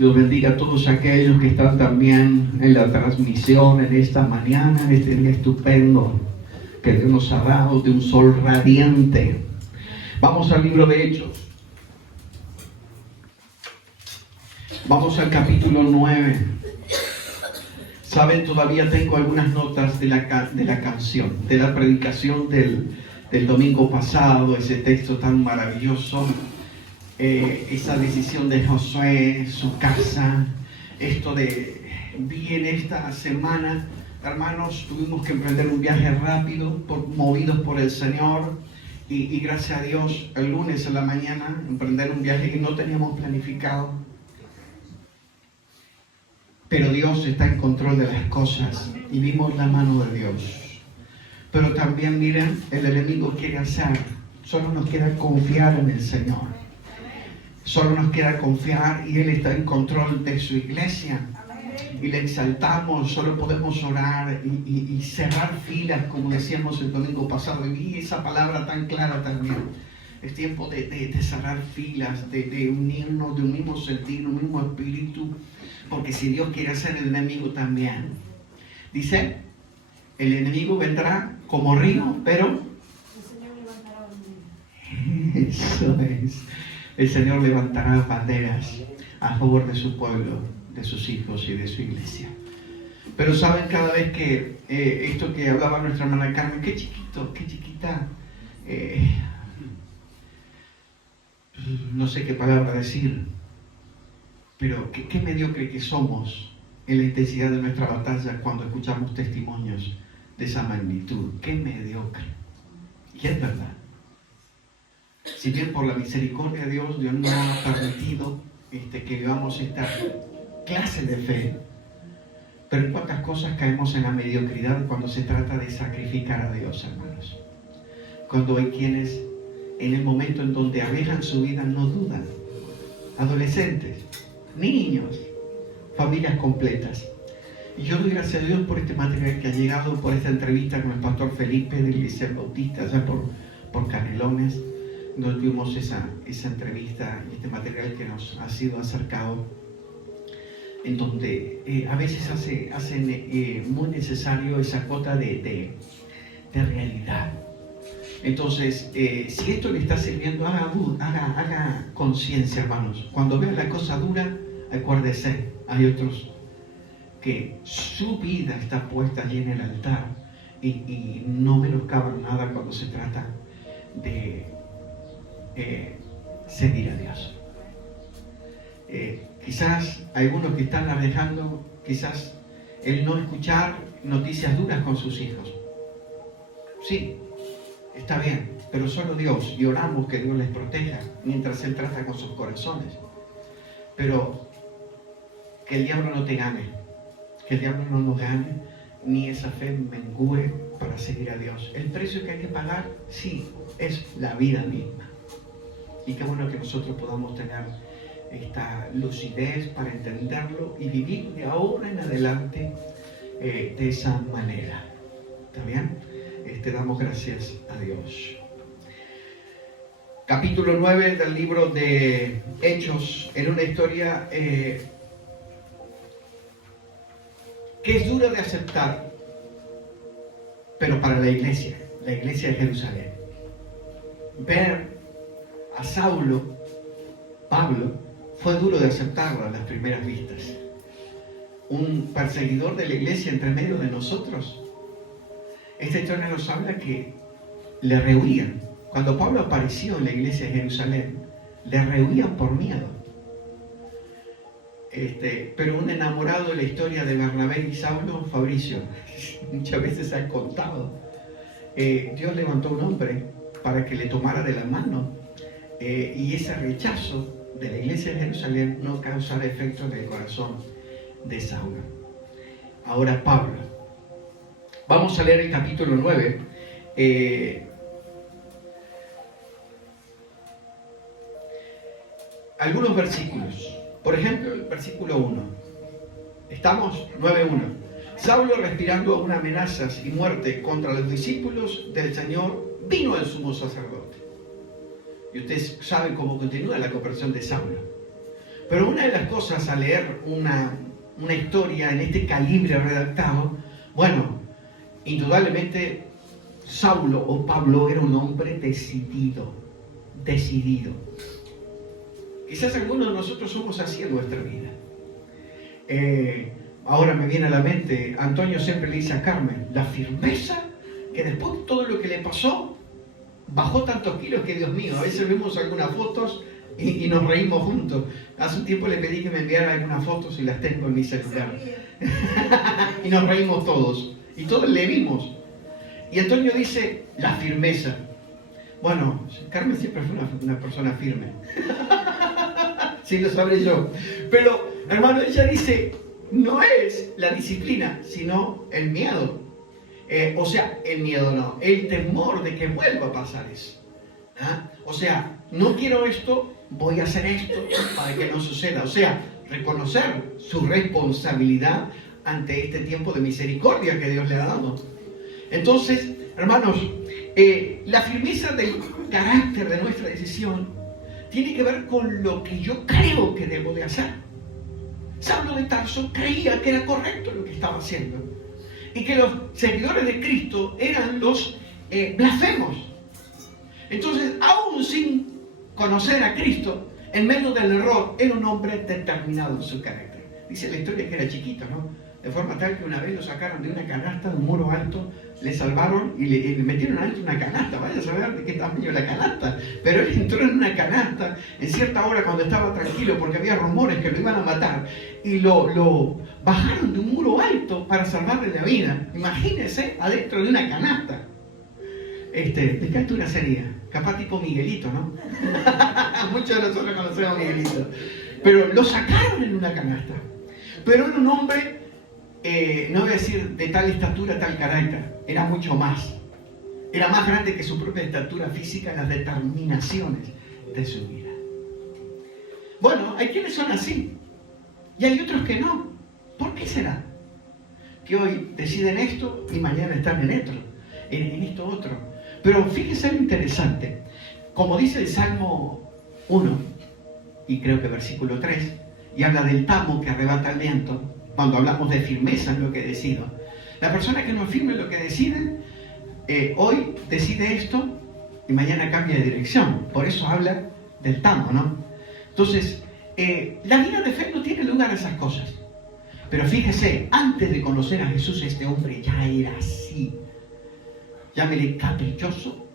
Dios bendiga a todos aquellos que están también en la transmisión en esta mañana, en este día estupendo que Dios nos ha dado de un sol radiante. Vamos al libro de Hechos. Vamos al capítulo 9. Saben, todavía tengo algunas notas de la canción, de la predicación del domingo pasado, ese texto tan maravilloso. Esa decisión de Josué, su casa, vi en esta semana, hermanos, tuvimos que emprender un viaje rápido, movidos por el Señor, y gracias a Dios, el lunes a la mañana, emprender un viaje que no teníamos planificado. Pero Dios está en control de las cosas, y vimos la mano de Dios. Pero también, miren, el enemigo quiere hacer, solo nos queda confiar en el Señor. Solo nos queda confiar y Él está en control de su iglesia. Y le exaltamos, solo podemos orar y cerrar filas, como decíamos el domingo pasado. Y vi esa palabra tan clara también. Es tiempo de cerrar filas, de unirnos, de un mismo sentir, un mismo espíritu. Porque si Dios quiere hacer, el enemigo también. Dice, el enemigo vendrá como río, pero... Eso es. El Señor levantará banderas a favor de su pueblo, de sus hijos y de su iglesia. Pero saben, cada vez que esto que hablaba nuestra hermana Carmen, qué chiquito, qué chiquita, no sé qué palabra decir, pero qué mediocre que somos en la intensidad de nuestra batalla cuando escuchamos testimonios de esa magnitud. Qué mediocre. Y es verdad. Si bien por la misericordia de Dios, Dios nos ha permitido que vivamos esta clase de fe, pero en cuántas cosas caemos en la mediocridad cuando se trata de sacrificar a Dios, hermanos. Cuando hay quienes en el momento en donde arriesgan su vida no dudan. Adolescentes, niños, familias completas. Y yo doy gracias a Dios por este material que ha llegado, por esta entrevista con el pastor Felipe de la Iglesia Bautista, allá por Canelones. Nos tuvimos esa entrevista y este material que nos ha sido acercado, en donde a veces hacen muy necesario esa cuota de realidad. Entonces, si esto le está sirviendo, haga conciencia, hermanos. Cuando vean la cosa dura, acuérdese, hay otros que su vida está puesta allí en el altar y no menoscaban nada cuando se trata de seguir a Dios. Quizás algunos que están arriesgando, quizás el no escuchar noticias duras con sus hijos. Sí, está bien, pero solo Dios, y oramos que Dios les proteja mientras Él trata con sus corazones. Pero que el diablo no te gane, que el diablo no nos gane, ni esa fe mengüe para seguir a Dios. El precio que hay que pagar, sí, es la vida misma. Y qué bueno que nosotros podamos tener esta lucidez para entenderlo y vivir de ahora en adelante de esa manera. ¿Está bien? Damos gracias a Dios. Capítulo 9 del libro de Hechos, en una historia que es dura de aceptar, pero para la iglesia de Jerusalén. Ver a Pablo, fue duro de aceptarlo a las primeras vistas. Un perseguidor de la iglesia entre medio de nosotros. Esta historia nos habla que le rehuían. Cuando Pablo apareció en la iglesia de Jerusalén, le rehuían por miedo. Pero un enamorado de la historia de Bernabé y Saulo, Fabricio, muchas veces ha contado, Dios levantó un hombre para que le tomara de la mano, y ese rechazo de la iglesia de Jerusalén no causara efecto en el corazón de Saulo. Ahora Pablo. Vamos a leer el capítulo 9. Algunos versículos. Por ejemplo, el versículo 1. ¿Estamos? 9:1. Saulo, respirando aún amenazas y muerte contra los discípulos del Señor, vino al sumo sacerdote. Y ustedes saben cómo continúa la conversión de Saulo. Pero una de las cosas al leer una historia en este calibre redactado, bueno, indudablemente Saulo o Pablo era un hombre decidido. Quizás algunos de nosotros somos así en nuestra vida. Ahora me viene a la mente, Antonio siempre le dice a Carmen, la firmeza que después de todo lo que le pasó, bajó tantos kilos que Dios mío, a veces vemos algunas fotos y nos reímos juntos. Hace un tiempo le pedí que me enviara algunas fotos y las tengo en mi celular. Y nos reímos todos. Y todos le vimos. Y Antonio dice, la firmeza. Bueno, Carmen siempre fue una persona firme. Sí, lo sabré yo. Pero, hermano, ella dice, no es la disciplina, sino el miedo. O sea, el miedo no, el temor de que vuelva a pasar eso. O sea, no quiero esto, voy a hacer esto para que no suceda. O sea, reconocer su responsabilidad ante este tiempo de misericordia que Dios le ha dado. Entonces, hermanos, la firmeza del carácter de nuestra decisión tiene que ver con lo que yo creo que debo de hacer. Saulo de Tarso creía que era correcto lo que estaba haciendo y que los seguidores de Cristo eran los blasfemos. Entonces, aún sin conocer a Cristo, en medio del error, era un hombre determinado en su carácter. Dice la historia que era chiquito, ¿no? De forma tal que una vez lo sacaron de una canasta, de un muro alto, le salvaron y le metieron adentro una canasta. Vaya a saber de qué tamaño la canasta. Pero él entró en una canasta en cierta hora cuando estaba tranquilo, porque había rumores que lo iban a matar, y lo bajaron de un muro alto para salvarle la vida. Imagínense, adentro de una canasta. ¿De qué altura sería? Capaz tipo Miguelito, ¿no? Muchos de nosotros conocemos a Miguelito. Pero lo sacaron en una canasta. Pero era un hombre, no voy a decir de tal estatura, tal carácter, era mucho más. Era más grande que su propia estatura física en las determinaciones de su vida. Bueno, hay quienes son así y hay otros que no. ¿Por qué será? Que hoy deciden esto y mañana están en esto otro. Pero fíjense lo interesante. Como dice el Salmo 1, y creo que versículo 3, y habla del tamo que arrebata el viento, cuando hablamos de firmeza en lo que decido. La persona que no es firme en lo que decide, hoy decide esto y mañana cambia de dirección. Por eso habla del tamo, ¿no? Entonces, la vida de fe no tiene lugar a esas cosas. Pero fíjese, antes de conocer a Jesús, este hombre ya era así. Llámele caprichoso,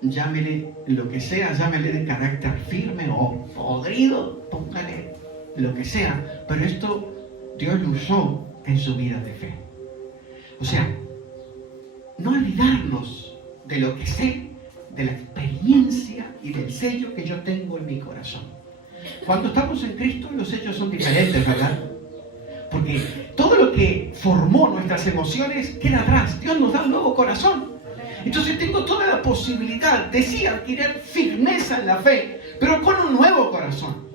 llámele lo que sea, llámele de carácter firme o podrido, póngale lo que sea, pero esto Dios lo usó en su vida de fe. O sea, no olvidarnos de lo que sé, de la experiencia y del sello que yo tengo en mi corazón. Cuando estamos en Cristo, los sellos son diferentes, ¿verdad? Porque todo lo que formó nuestras emociones queda atrás. Dios nos da un nuevo corazón. Entonces tengo toda la posibilidad de sí adquirir firmeza en la fe, pero con un nuevo corazón.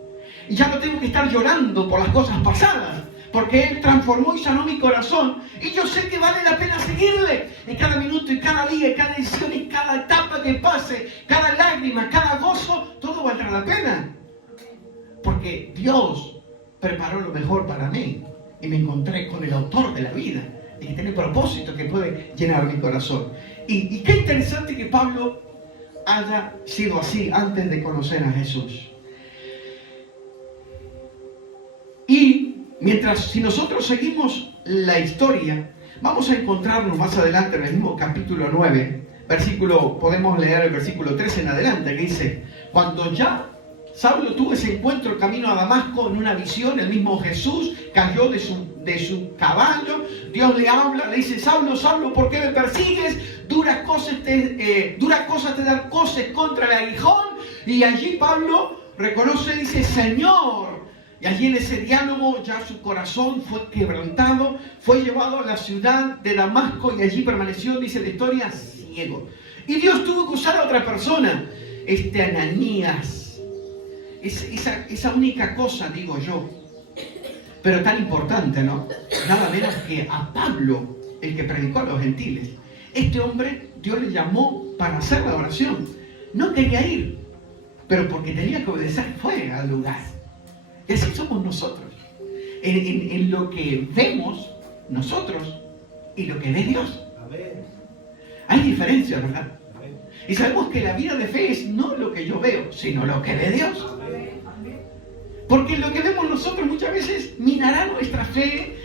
Y ya no tengo que estar llorando por las cosas pasadas, porque Él transformó y sanó mi corazón. Y yo sé que vale la pena seguirle en cada minuto y cada día, y cada decisión y cada etapa que pase, cada lágrima, cada gozo, todo valdrá la pena. Porque Dios preparó lo mejor para mí. Y me encontré con el autor de la vida, y que tiene propósito que puede llenar mi corazón. Y qué interesante que Pablo haya sido así antes de conocer a Jesús. Y si nosotros seguimos la historia, vamos a encontrarnos más adelante en el mismo capítulo 9, podemos leer el versículo 13 en adelante, que dice: cuando ya Saulo tuvo ese encuentro camino a Damasco, en una visión, el mismo Jesús cayó de su caballo. Dios le habla, le dice: Saulo, Saulo, ¿por qué me persigues? Duras cosas te dan cosas contra el aguijón. Y allí Pablo reconoce, dice: Señor. Y allí en ese diálogo ya su corazón fue quebrantado, fue llevado a la ciudad de Damasco y allí permaneció, dice la historia, ciego. Y Dios tuvo que usar a otra persona, Ananías. Esa única cosa, digo yo, pero tan importante, ¿no? Nada menos que a Pablo, el que predicó a los gentiles. Este hombre, Dios le llamó para hacer la oración. No quería ir, pero porque tenía que obedecer, fue al lugar. Y así somos nosotros. En lo que vemos nosotros y lo que ve Dios. Hay diferencia, ¿verdad? Y sabemos que la vida de fe es no lo que yo veo, sino lo que ve Dios. Porque lo que vemos nosotros muchas veces minará nuestra fe,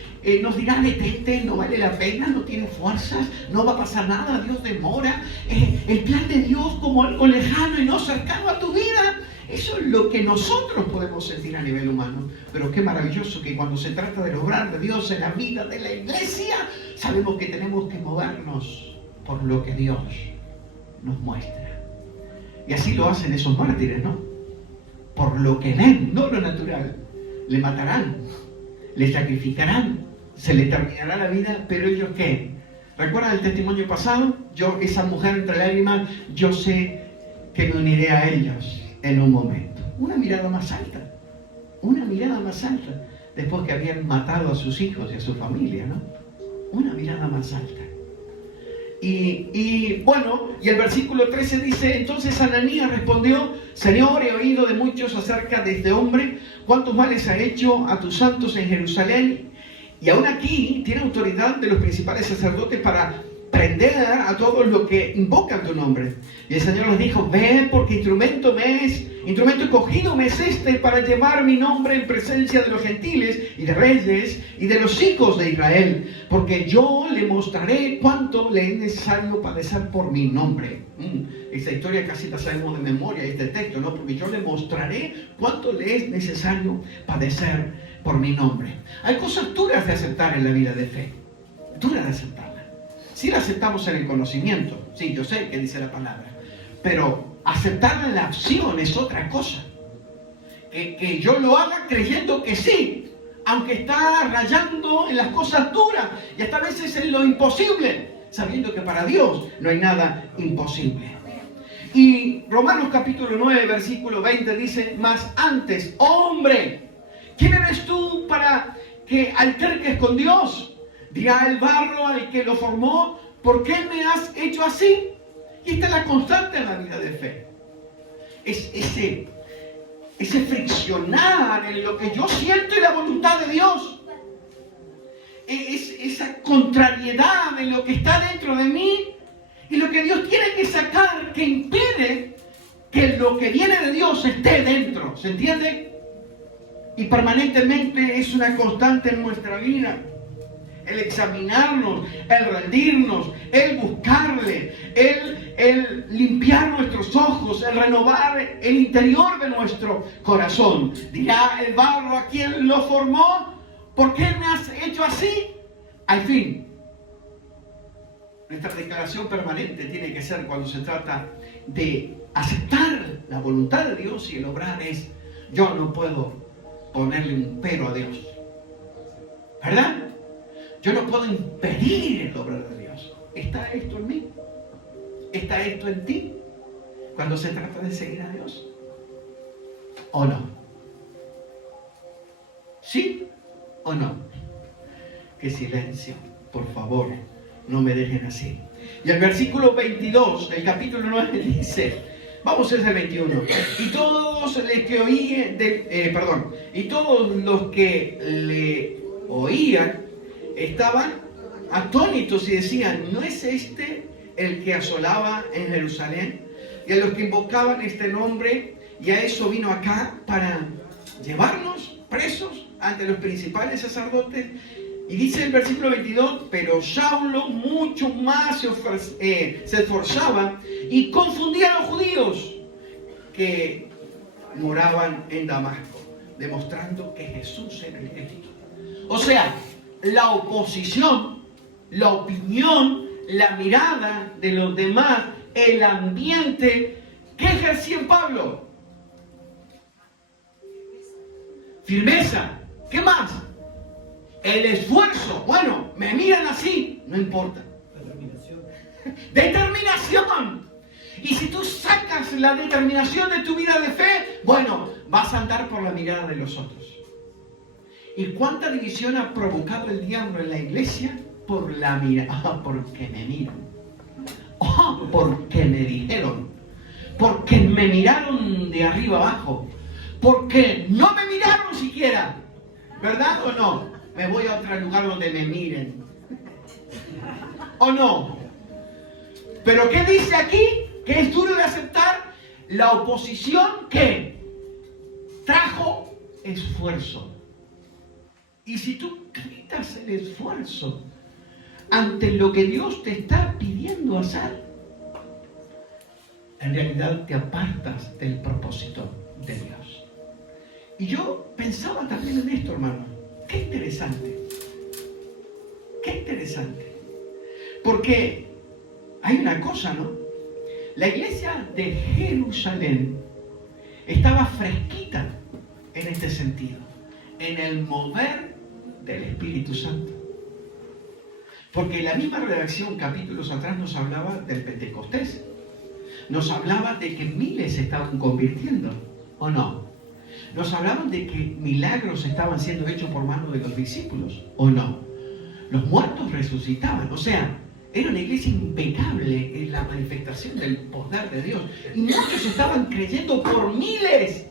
nos dirá detente, no vale la pena, no tiene fuerzas, no va a pasar nada, Dios demora, el plan de Dios como algo lejano y no cercano a tu vida. Eso es lo que nosotros podemos sentir a nivel humano. Pero qué maravilloso que cuando se trata del obrar de Dios en la vida de la iglesia, sabemos que tenemos que movernos por lo que Dios nos muestra. Y así lo hacen esos mártires, ¿no? Por lo que ven, no lo natural. Le matarán, le sacrificarán, se le terminará la vida, pero ellos ¿qué? ¿Recuerdan el testimonio pasado? Yo, esa mujer entre lágrimas, yo sé que me uniré a ellos en un momento. Una mirada más alta, después que habían matado a sus hijos y a su familia, ¿no? Una mirada más alta. Y el versículo 13 dice, entonces Ananías respondió, Señor, he oído de muchos acerca de este hombre, cuántos males ha hecho a tus santos en Jerusalén, y aún aquí tiene autoridad de los principales sacerdotes para prender a todos los que invocan tu nombre. Y el Señor les dijo, ve, porque instrumento escogido me es este para llevar mi nombre en presencia de los gentiles y de reyes y de los hijos de Israel, porque yo le mostraré cuánto le es necesario padecer por mi nombre. Esta historia casi la sabemos de memoria, este texto, ¿no? Porque yo le mostraré cuánto le es necesario padecer por mi nombre. Hay cosas duras de aceptar en la vida de fe, duras de aceptarla. Sí la aceptamos en el conocimiento, sí, yo sé que dice la palabra, pero aceptarla en la acción es otra cosa. Que yo lo haga creyendo que sí, aunque está rayando en las cosas duras y hasta a veces en lo imposible, sabiendo que para Dios no hay nada imposible. Y Romanos capítulo 9, versículo 20 dice, mas antes, hombre, ¿quién eres tú para que alterques con Dios? Dirá el barro al que lo formó, ¿por qué me has hecho así? Y esta es la constante en la vida de fe. Es ese friccionar en lo que yo siento y la voluntad de Dios. Es esa contrariedad en lo que está dentro de mí y lo que Dios tiene que sacar, que impide que lo que viene de Dios esté dentro. ¿Se entiende? Y permanentemente es una constante en nuestra vida. El examinarnos, el rendirnos, el buscarle, el limpiar nuestros ojos, el renovar el interior de nuestro corazón. Dirá el barro a quien lo formó, ¿por qué me has hecho así? Al fin, nuestra declaración permanente tiene que ser cuando se trata de aceptar la voluntad de Dios y el obrar es, yo no puedo ponerle un pero a Dios. ¿Verdad? Yo no puedo impedir el obrar de Dios. ¿Está esto en mí? ¿Está esto en ti? Cuando se trata de seguir a Dios. ¿O no? ¿Sí o no? ¡Qué silencio! Por favor, no me dejen así. Y el versículo 22 del capítulo 9 dice, vamos desde el 21. Y todos los que le oían estaban atónitos y decían, ¿no es este el que asolaba en Jerusalén? Y a los que invocaban este nombre, y a eso vino acá para llevarnos presos ante los principales sacerdotes. Y dice el versículo 22, pero Saulo mucho más se esforzaba y confundía a los judíos que moraban en Damasco, demostrando que Jesús era el Cristo. O sea, la oposición, la opinión, la mirada de los demás, el ambiente, ¿qué ejercía en Pablo? Firmeza. ¿Qué más? El esfuerzo. Bueno, me miran así, no importa. Determinación. Y si tú sacas la determinación de tu vida de fe, bueno, vas a andar por la mirada de los otros. ¿Y cuánta división ha provocado el diablo en la iglesia? Por la mirada. Porque me miran. Porque me dijeron. Porque me miraron de arriba abajo. Porque no me miraron siquiera. ¿Verdad o no? Me voy a otro lugar donde me miren. ¿O no? Pero ¿qué dice aquí? Que es duro de aceptar. La oposición que trajo esfuerzo. Y si tú quitas el esfuerzo ante lo que Dios te está pidiendo hacer, en realidad te apartas del propósito de Dios. Y yo pensaba también en esto, hermano. Qué interesante. Qué interesante. Porque hay una cosa, ¿no? La iglesia de Jerusalén estaba fresquita en este sentido, en el mover del Espíritu Santo. Porque la misma redacción, capítulos atrás, nos hablaba del Pentecostés. Nos hablaba de que miles se estaban convirtiendo, ¿o no? Nos hablaban de que milagros estaban siendo hechos por mano de los discípulos, ¿o no? Los muertos resucitaban, o sea, era una iglesia impecable en la manifestación del poder de Dios. Y muchos estaban creyendo por miles,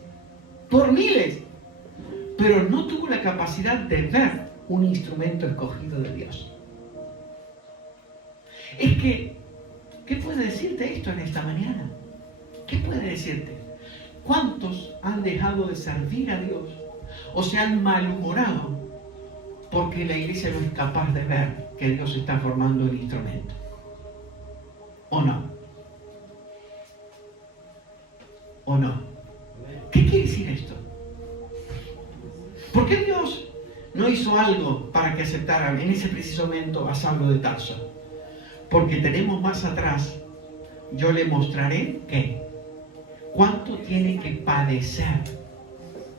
pero no tuvo la capacidad de ver un instrumento escogido de Dios. Es que, ¿qué puede decirte esto en esta mañana? ¿Qué puede decirte? ¿Cuántos han dejado de servir a Dios o se han malhumorado porque la iglesia no es capaz de ver que Dios está formando el instrumento? ¿O no? ¿O no? ¿Qué quiere decir esto? ¿Por qué Dios no hizo algo para que aceptaran en ese preciso momento a Saulo de Tarso? Porque tenemos más atrás, yo le mostraré que cuánto tiene que padecer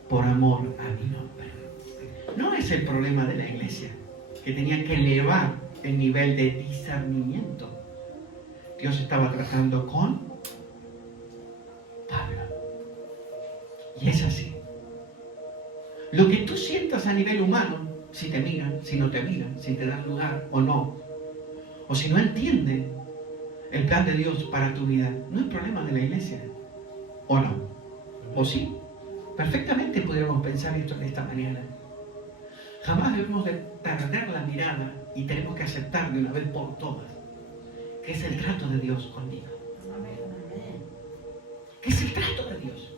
por amor a mi nombre. No es el problema de la iglesia, que tenía que elevar el nivel de discernimiento. Dios estaba tratando con Pablo. Y es así. Lo que tú sientas a nivel humano, si te miran, si no te miran, si te dan lugar o no, o si no entienden el plan de Dios para tu vida, no es problema de la iglesia, ¿o no? ¿O sí? Perfectamente podríamos pensar esto en esta mañana. Jamás debemos de perder la mirada y tenemos que aceptar de una vez por todas que es el trato de Dios conmigo. Que es el trato de Dios.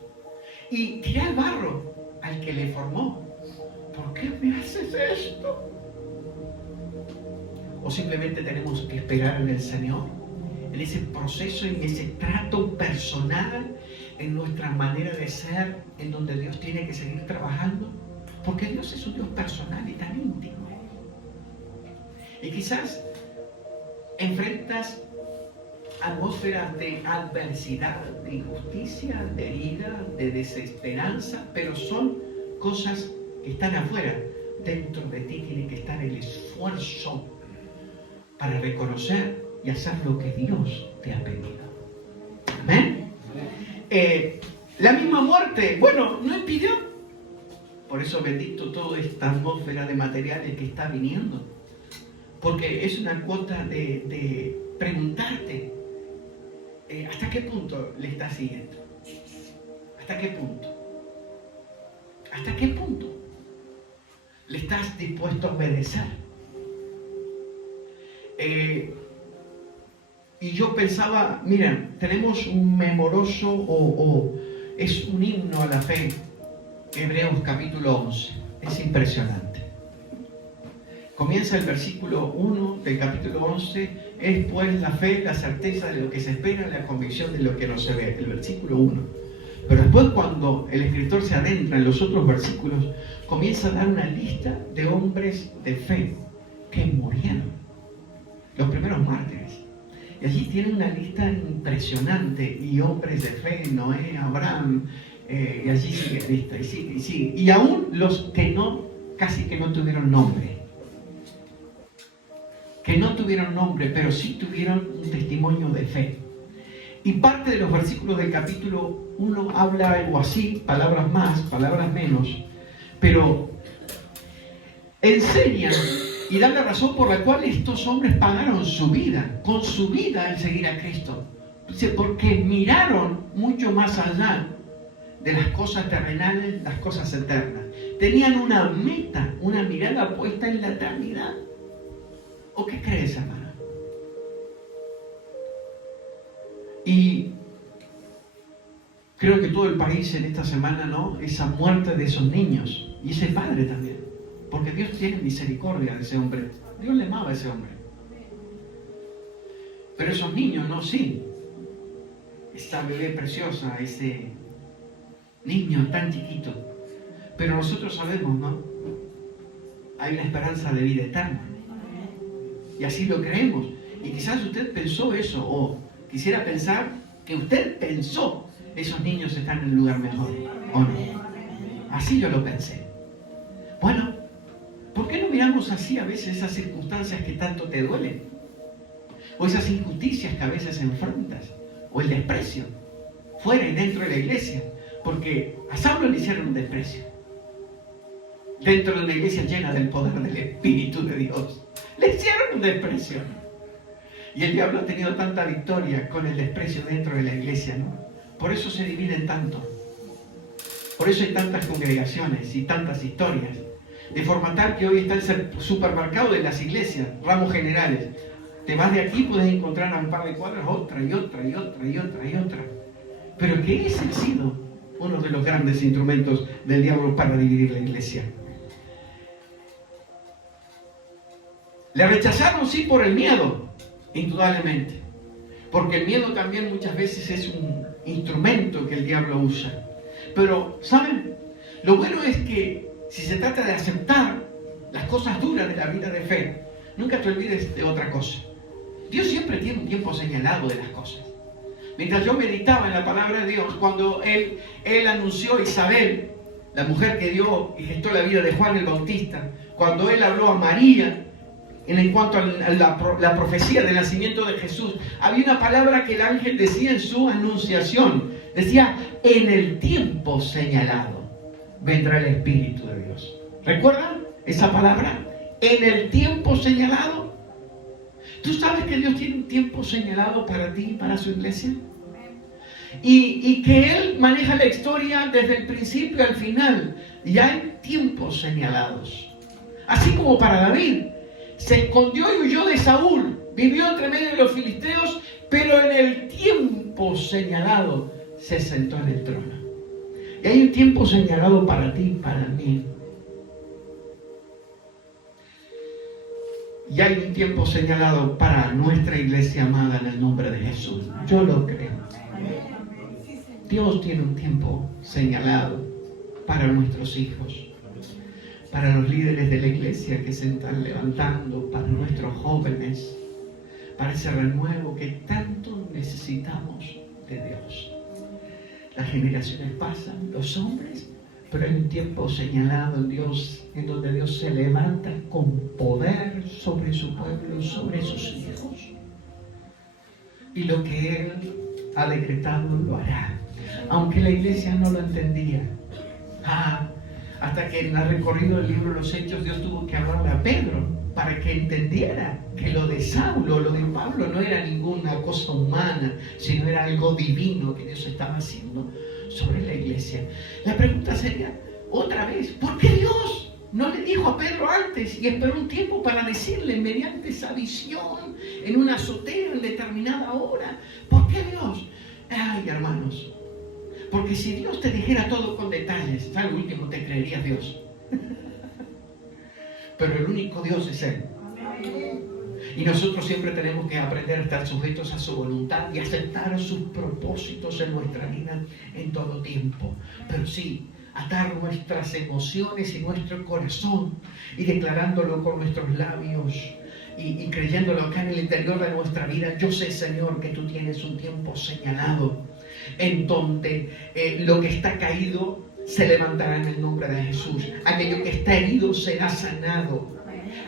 Y dirá el barro al que le formó: ¿por qué me haces esto? O simplemente tenemos que esperar en el Señor, en ese proceso, en ese trato personal, en nuestra manera de ser, en donde Dios tiene que seguir trabajando, porque Dios es un Dios personal y tan íntimo. Y quizás enfrentas atmósferas de adversidad, de injusticia, de herida, de desesperanza, pero son cosas que están afuera. Dentro de ti tiene que estar el esfuerzo para reconocer y hacer lo que Dios te ha pedido. ¿Amén? La misma muerte, bueno, no impidió. Por eso bendito toda esta atmósfera de materiales que está viniendo. Porque es una cuota de preguntarte ¿hasta qué punto le estás siguiendo? ¿Hasta qué punto? ¿Hasta qué punto le estás dispuesto a obedecer? Y yo pensaba, miren, tenemos un memoroso es un himno a la fe, Hebreos capítulo 11, es impresionante. Comienza el versículo 1 del capítulo 11, es pues la fe, la certeza de lo que se espera, la convicción de lo que no se ve, el versículo 1. Pero después, cuando el escritor se adentra en los otros versículos, comienza a dar una lista de hombres de fe que murieron, los primeros mártires. Y allí tiene una lista impresionante, y hombres de fe, Noé, Abraham, y allí sigue la lista, y sigue. Y aún los que casi que no tuvieron nombre. Que no tuvieron nombre, pero sí tuvieron un testimonio de fe. Y parte de los versículos del capítulo 1 habla algo así, palabras más, palabras menos, pero enseñan y dan la razón por la cual estos hombres pagaron su vida, con su vida, el seguir a Cristo. Porque miraron mucho más allá de las cosas terrenales, las cosas eternas. Tenían una meta, una mirada puesta en la eternidad. ¿O qué crees, hermana? Y creo que todo el país en esta semana, ¿no? Esa muerte de esos niños y ese padre también. Porque Dios tiene misericordia de ese hombre. Dios le amaba a ese hombre. Pero esos niños, no, sí. Esta bebé preciosa, ese niño tan chiquito. Pero nosotros sabemos, ¿no? Hay una esperanza de vida eterna. Y así lo creemos. Y quizás usted pensó eso, o quisiera pensar que usted pensó esos niños están en un lugar mejor, ¿o no? Así yo lo pensé. Bueno, ¿por qué no miramos así a veces esas circunstancias que tanto te duelen? O esas injusticias que a veces enfrentas, o el desprecio, fuera y dentro de la iglesia. Porque a Saulo le hicieron un desprecio. Dentro de una iglesia llena del poder del Espíritu de Dios, le hicieron un desprecio. Y el diablo ha tenido tanta victoria con el desprecio dentro de la iglesia, ¿no? Por eso se dividen tanto. Por eso hay tantas congregaciones y tantas historias. De forma tal que hoy está el supermercado de las iglesias, ramos generales. Te vas de aquí, puedes encontrar a un par de cuadras otra y otra y otra y otra y otra. Pero que ese ha sido uno de los grandes instrumentos del diablo para dividir la iglesia. Le rechazaron, sí, por el miedo, indudablemente. Porque el miedo también muchas veces es un instrumento que el diablo usa. Pero, ¿saben? Lo bueno es que si se trata de aceptar las cosas duras de la vida de fe, nunca te olvides de otra cosa. Dios siempre tiene un tiempo señalado de las cosas. Mientras yo meditaba en la palabra de Dios, cuando Él anunció a Isabel, la mujer que dio y gestó la vida de Juan el Bautista, cuando Él habló a María, en cuanto a la profecía del nacimiento de Jesús, había una palabra que el ángel decía en su anunciación. Decía, en el tiempo señalado vendrá el Espíritu de Dios. ¿Recuerdan esa palabra? En el tiempo señalado. ¿Tú sabes que Dios tiene un tiempo señalado para ti y para su iglesia? Y que Él maneja la historia desde el principio al final, ya en tiempos señalados. Así como para David. Se escondió y huyó de Saúl, vivió entre medio de los filisteos, pero en el tiempo señalado se sentó en el trono. Y hay un tiempo señalado para ti y para mí. Y hay un tiempo señalado para nuestra iglesia amada en el nombre de Jesús. Yo lo creo. Dios tiene un tiempo señalado para nuestros hijos, para los líderes de la iglesia que se están levantando, para nuestros jóvenes, para ese renuevo que tanto necesitamos de Dios. Las generaciones pasan, los hombres, pero hay un tiempo señalado en Dios, en donde Dios se levanta con poder sobre su pueblo, sobre sus hijos. Y lo que Él ha decretado lo hará, aunque la iglesia no lo entendía. Hasta que en el recorrido del libro de los Hechos, Dios tuvo que hablarle a Pedro para que entendiera que lo de Saulo, lo de Pablo no era ninguna cosa humana, sino era algo divino que Dios estaba haciendo sobre la iglesia. La pregunta sería, otra vez, ¿por qué Dios no le dijo a Pedro antes y esperó un tiempo para decirle mediante esa visión en una azotea en determinada hora? ¿Por qué Dios? Ay, hermanos, porque si Dios te dijera todo con detalles, al último te creerías Dios. Pero el único Dios es Él. Y nosotros siempre tenemos que aprender a estar sujetos a su voluntad y aceptar sus propósitos en nuestra vida en todo tiempo. Pero sí, atar nuestras emociones y nuestro corazón y declarándolo con nuestros labios y creyéndolo acá en el interior de nuestra vida. Yo sé, Señor, que tú tienes un tiempo señalado en donde lo que está caído se levantará en el nombre de Jesús. Aquello que está herido será sanado.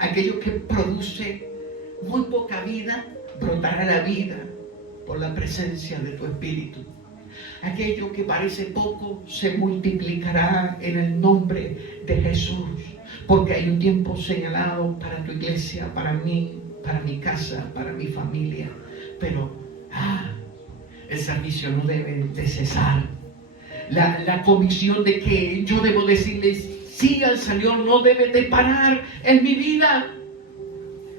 Aquello que produce muy poca vida brotará la vida por la presencia de tu Espíritu. Aquello que parece poco se multiplicará en el nombre de Jesús, porque hay un tiempo señalado para tu iglesia, para mí, para mi casa, para mi familia. Pero el servicio no debe de cesar. la convicción de que yo debo decirles sí al Señor, no debe de parar en mi vida.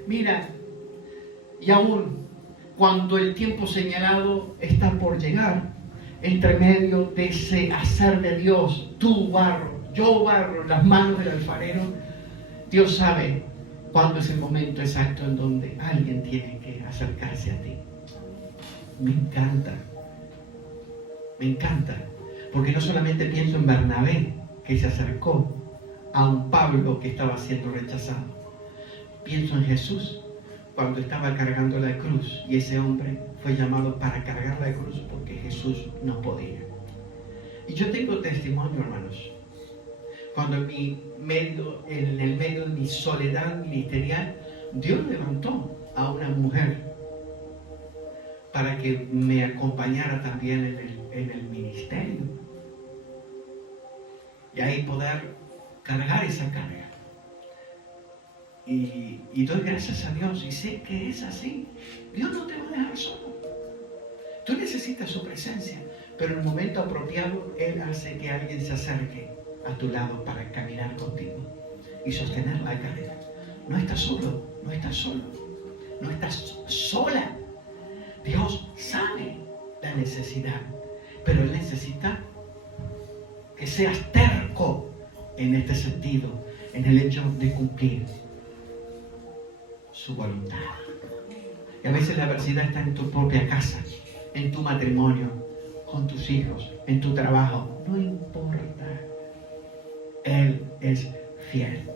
Mira, y aún cuando el tiempo señalado está por llegar, entre medio de ese hacer de Dios, tú barro, yo barro en las manos del alfarero, Dios sabe cuándo es el momento exacto en donde alguien tiene que acercarse a ti. Me encanta, porque no solamente pienso en Bernabé, que se acercó a un Pablo que estaba siendo rechazado. Pienso en Jesús, cuando estaba cargando la cruz, y ese hombre fue llamado para cargar la cruz porque Jesús no podía. Y yo tengo testimonio, hermanos, cuando en el medio de mi soledad ministerial, Dios levantó a una mujer para que me acompañara también en el ministerio, y ahí poder cargar esa carga. Y doy gracias a Dios y sé que es así. Dios no te va a dejar solo. Tú necesitas su presencia, pero en el momento apropiado Él hace que alguien se acerque a tu lado para caminar contigo y sostener la carga. No estás solo, no estás solo, no estás sola. Dios sabe la necesidad, pero Él necesita que seas terco en este sentido, en el hecho de cumplir su voluntad. Y a veces la adversidad está en tu propia casa, en tu matrimonio, con tus hijos, en tu trabajo. No importa. Él es fiel.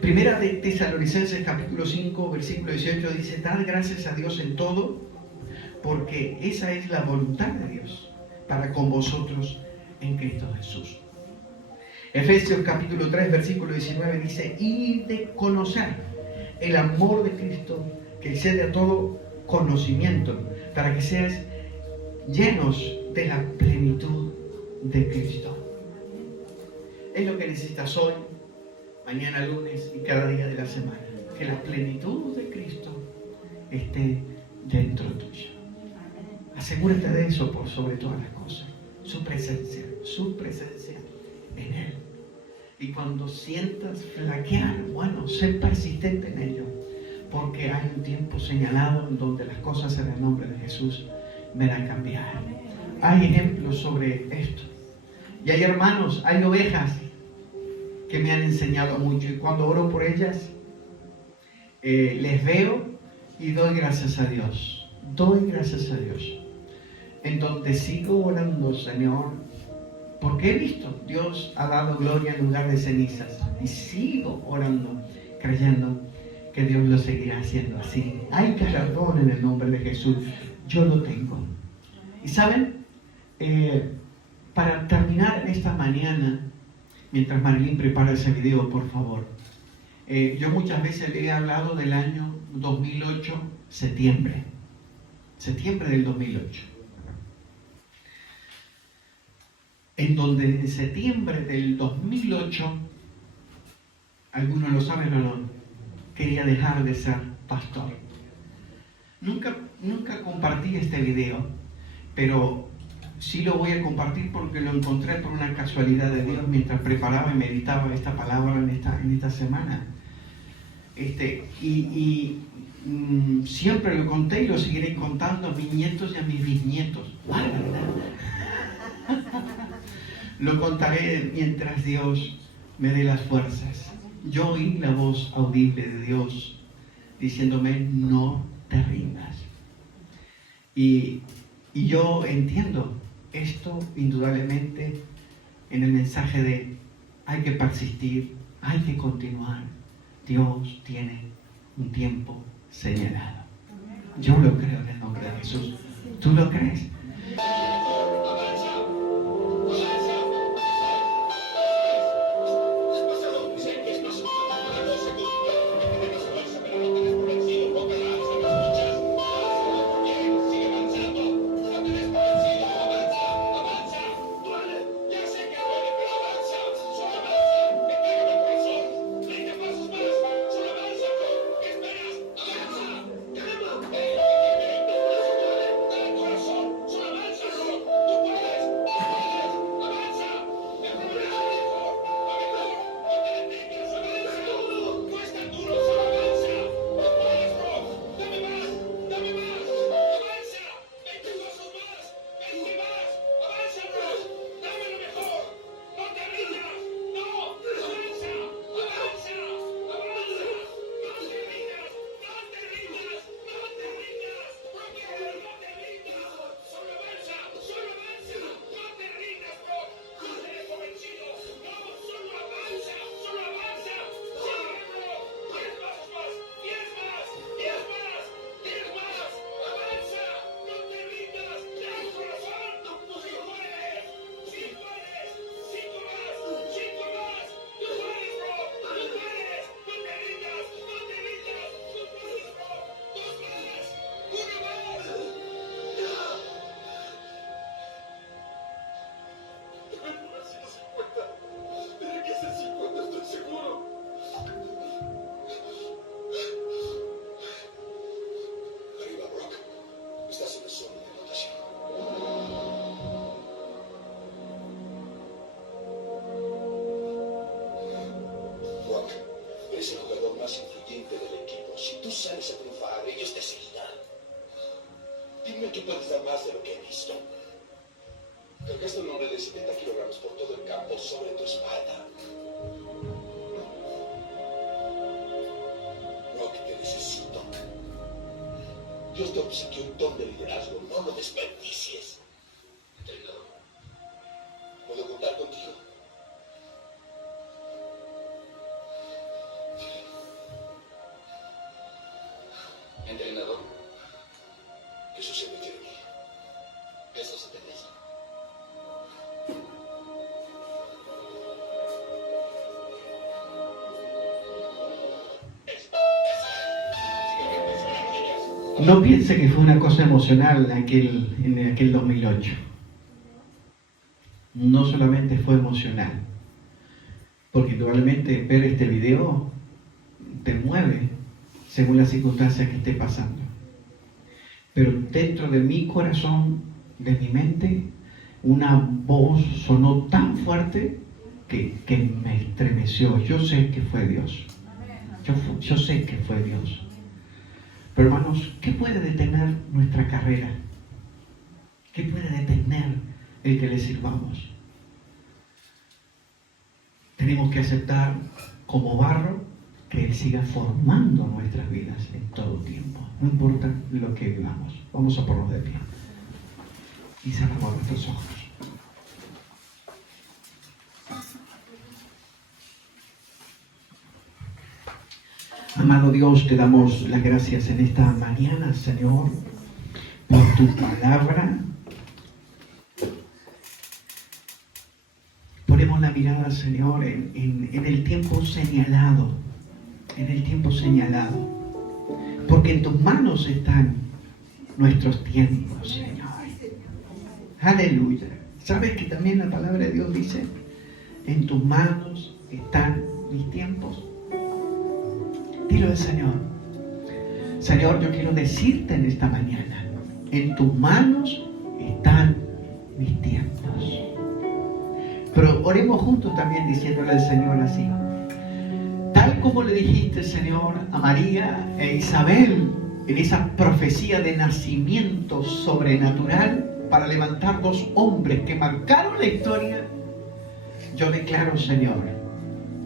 Primera de Tesalonicenses capítulo 5, versículo 18 dice: dad gracias a Dios en todo, porque esa es la voluntad de Dios para con vosotros en Cristo Jesús. Efesios capítulo 3, versículo 19 dice: y de conocer el amor de Cristo que excede a todo conocimiento, para que seas llenos de la plenitud de Cristo. Es lo que necesitas hoy, mañana lunes y cada día de la semana. Que la plenitud de Cristo esté dentro tuyo. Asegúrate de eso por sobre todas las cosas. Su presencia en Él. Y cuando sientas flaquear, bueno, sé persistente en ello, porque hay un tiempo señalado en donde las cosas en el nombre de Jesús verán cambiar. Hay ejemplos sobre esto. Y hay hermanos, hay ovejas que me han enseñado mucho, y cuando oro por ellas, les veo y doy gracias a Dios. Doy gracias a Dios. En donde sigo orando, Señor, porque he visto, Dios ha dado gloria en lugar de cenizas. Y sigo orando, creyendo que Dios lo seguirá haciendo así. Hay galardón en el nombre de Jesús. Yo lo tengo. Y saben, para terminar esta mañana, mientras Marilyn prepara ese video, por favor, yo muchas veces le he hablado del año 2008, septiembre del 2008. En donde en septiembre del 2008, algunos lo saben o no, quería dejar de ser pastor. Nunca compartí este video, pero sí lo voy a compartir porque lo encontré por una casualidad de Dios mientras preparaba y meditaba esta palabra en esta semana. Siempre lo conté y lo seguiré contando a mis nietos y a mis bisnietos. Lo contaré mientras Dios me dé las fuerzas. Yo oí la voz audible de Dios diciéndome: no te rindas. Y yo entiendo esto indudablemente en el mensaje de hay que persistir, hay que continuar. Dios tiene un tiempo señalado. Yo lo creo en el nombre de Jesús. ¿Tú lo crees? tú puedes dar más de lo que he visto. Cargaste un hombre de 70 kilogramos por todo el campo sobre tu espalda. No, que te necesito. Dios te obsequió un don de liderazgo. No lo desperdicies. Entrenador, ¿puedo contar contigo? Entrenador, ¿qué sucede, Jeremy? ¿Peso 75? No piense que fue una cosa emocional en aquel 2008. No solamente fue emocional, porque indudablemente ver este video te mueve según las circunstancias que esté pasando. Pero dentro de mi corazón, de mi mente, una voz sonó tan fuerte que me estremeció. Yo sé que fue Dios. Yo sé que fue Dios. Pero hermanos, ¿qué puede detener nuestra carrera? ¿Qué puede detener el que le sirvamos? Tenemos que aceptar como barro que Él siga formando nuestras vidas en todo tiempo. No importa lo que vivamos. Vamos a ponernos de pie. Y cerramos nuestros ojos. Amado Dios, te damos las gracias en esta mañana, Señor, por tu palabra. Ponemos la mirada, Señor, en el tiempo señalado, porque en tus manos están nuestros tiempos, Señor. Aleluya. ¿Sabes que también la palabra de Dios dice, en tus manos están mis tiempos? Dilo al Señor. Señor, yo quiero decirte en esta mañana, en tus manos están mis tiempos. Pero oremos juntos también diciéndole al Señor así. Tal como le dijiste, Señor, a María e Isabel en esa profecía de nacimiento sobrenatural para levantar dos hombres que marcaron la historia, yo declaro, Señor,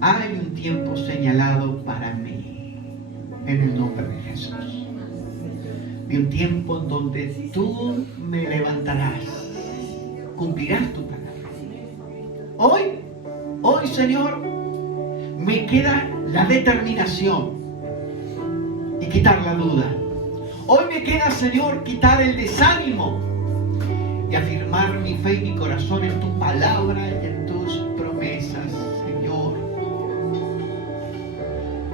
hay un tiempo señalado para mí. En el nombre de Jesús. De un tiempo en donde tú me levantarás. Cumplirás tu palabra. Hoy, Señor, me queda la determinación y quitar la duda. Hoy me queda, Señor, quitar el desánimo y afirmar mi fe y mi corazón en tu palabra y en tus promesas, Señor.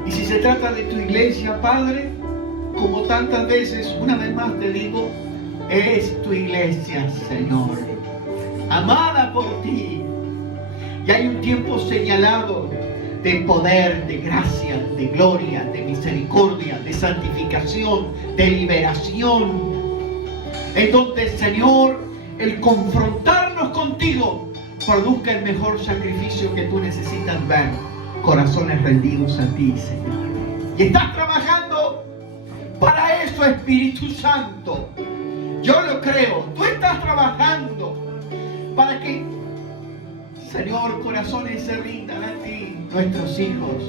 Y si se trata de tu iglesia, Padre, como tantas veces, una vez más te digo, es tu iglesia, Señor, amada por ti. Y hay un tiempo señalado de poder, de gracia, de gloria, de misericordia, de santificación, de liberación. Entonces, Señor, el confrontarnos contigo produzca el mejor sacrificio que tú necesitas ver. Corazones rendidos a ti, Señor. Y estás trabajando para eso, Espíritu Santo. Yo lo creo. Tú estás trabajando para que, Señor, corazones se rindan a ti. Nuestros hijos,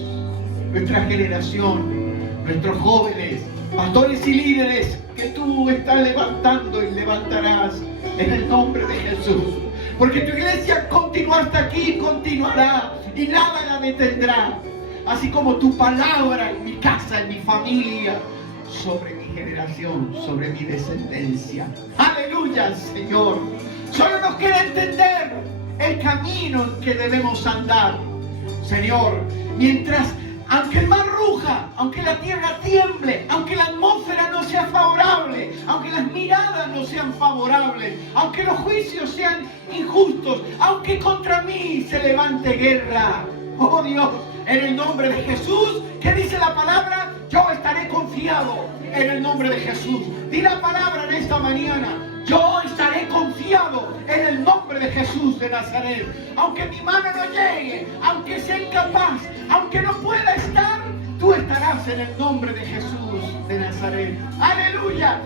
nuestra generación, nuestros jóvenes, pastores y líderes que tú estás levantando y levantarás en el nombre de Jesús. Porque tu iglesia continúa hasta aquí, continuará y nada la detendrá. Así como tu palabra en mi casa, en mi familia, sobre mi generación, sobre mi descendencia. Aleluya, Señor. Solo nos queda entender el camino en que debemos andar. Señor, mientras, aunque el mar ruja, aunque la tierra tiemble, aunque la atmósfera no sea favorable, aunque las miradas no sean favorables, aunque los juicios sean injustos, aunque contra mí se levante guerra, oh Dios, en el nombre de Jesús, ¿qué dice la palabra? Yo estaré confiado en el nombre de Jesús. Di la palabra en esta mañana. Yo estaré confiado en el nombre de Jesús de Nazaret. Aunque mi mano no llegue, aunque sea incapaz, aunque no pueda estar, tú estarás en el nombre de Jesús de Nazaret. ¡Aleluya!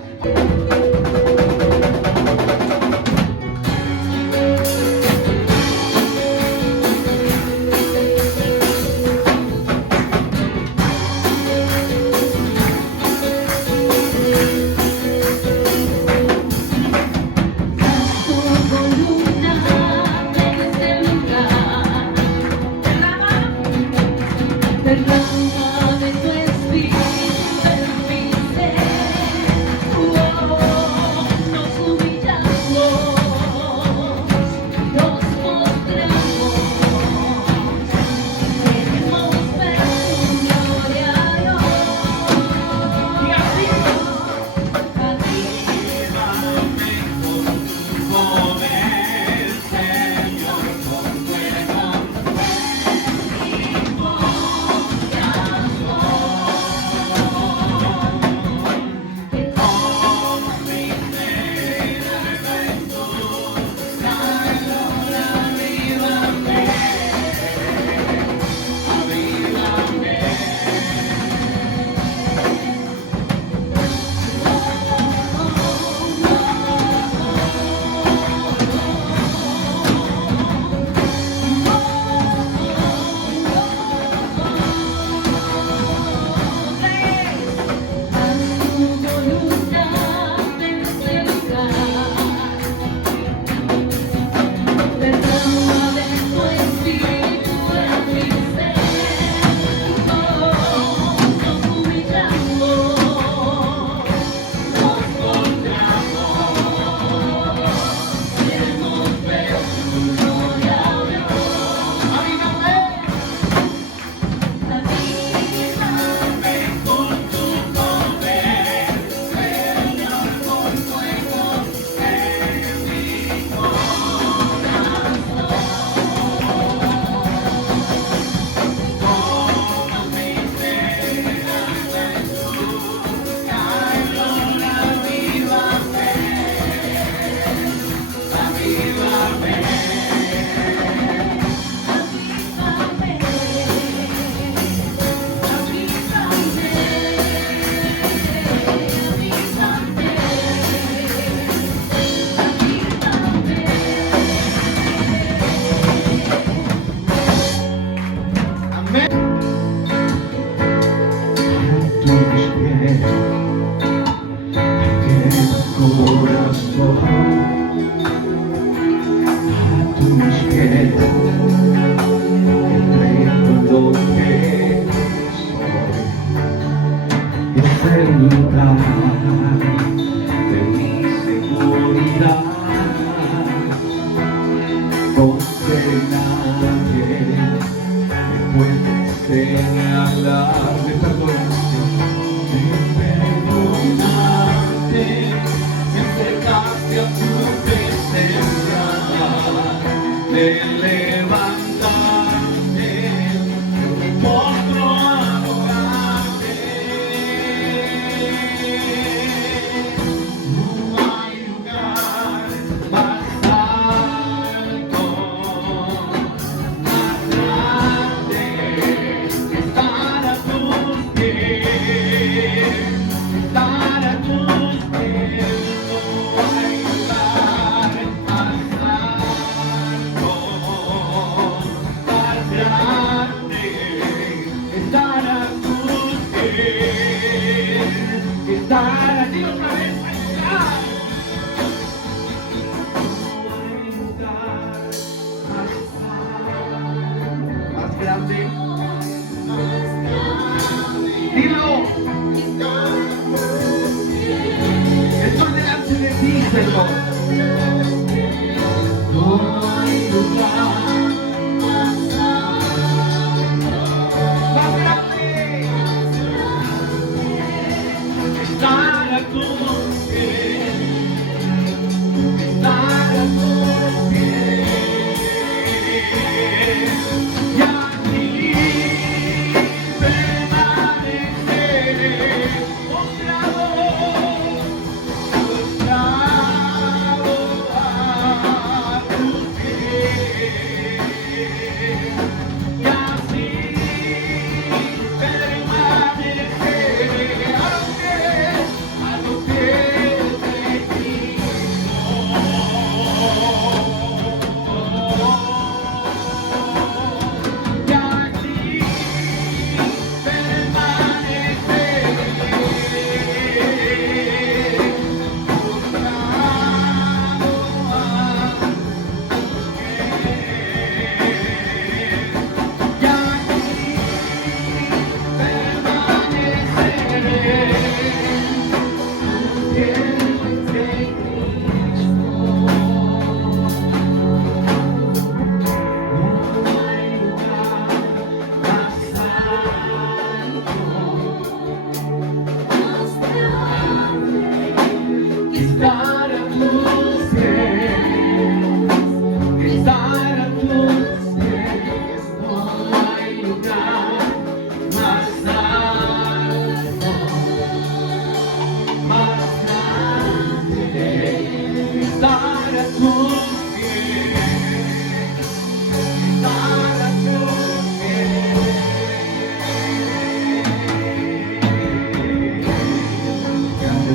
que nadie me puede señalar. Me perdonaste, me acercaste a tu presencia, me levantaste, postro a adorarte. No hay lugar más alto, más grande, estar a tus pies, estar a tus pies. No hay lugar más alto, más grande, estar a tus pies, estar allí otra vez. Más grande,